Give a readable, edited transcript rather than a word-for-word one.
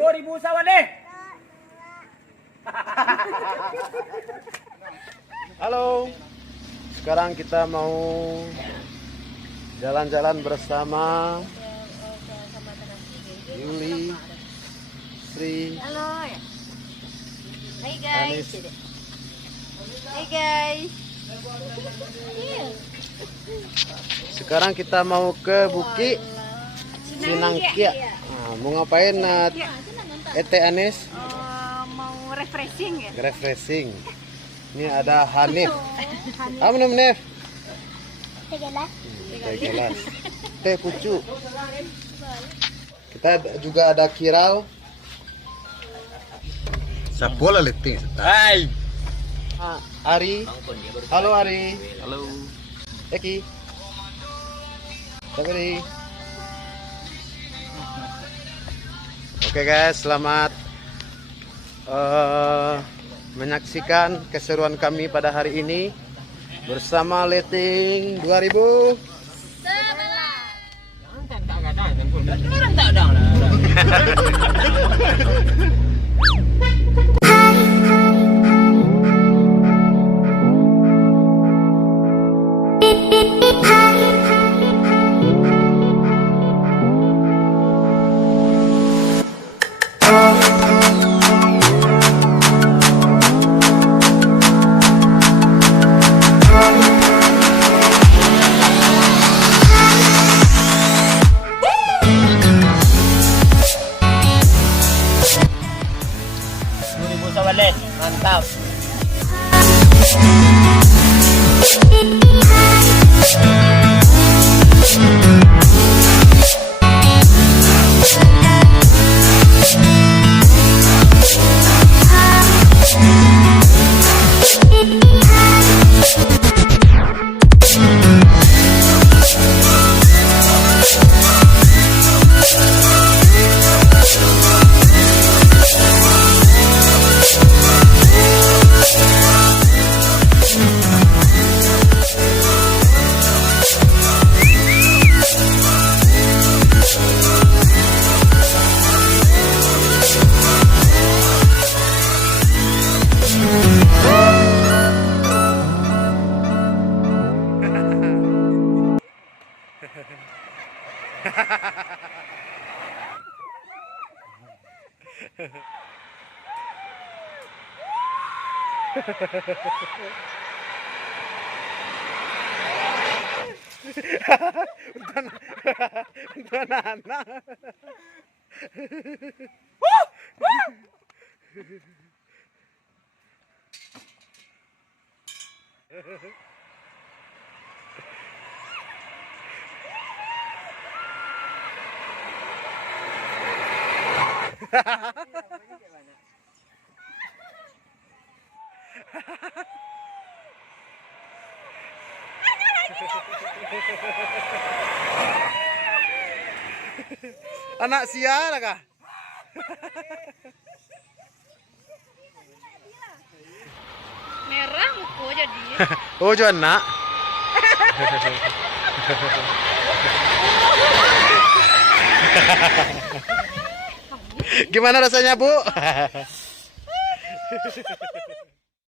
2000 sawan deh. Halo. Sekarang kita mau jalan-jalan bersama Yuli, Sri. Halo ya. Hai Anis. guys. Hai guys. Sekarang kita mau ke Bukit Sinangkia. Nah, mau ngapain Ete Anis? Mau refreshing ya? Refreshing. Ini ada Hanif. Apa namanya? Teh gelas. Teh gelas. Teh pucu. Kita juga ada Kiral. Sapola leting. Hai. Ari. Halo Ari. Halo. Eki. Sabari. Oke guys, selamat menyaksikan keseruan kami pada hari ini bersama Leting 2000. Mantap. Untuk anak-anak. Anak sial kah? Merah muku jadi. Oh, jual nak. Gimana rasanya, Bu?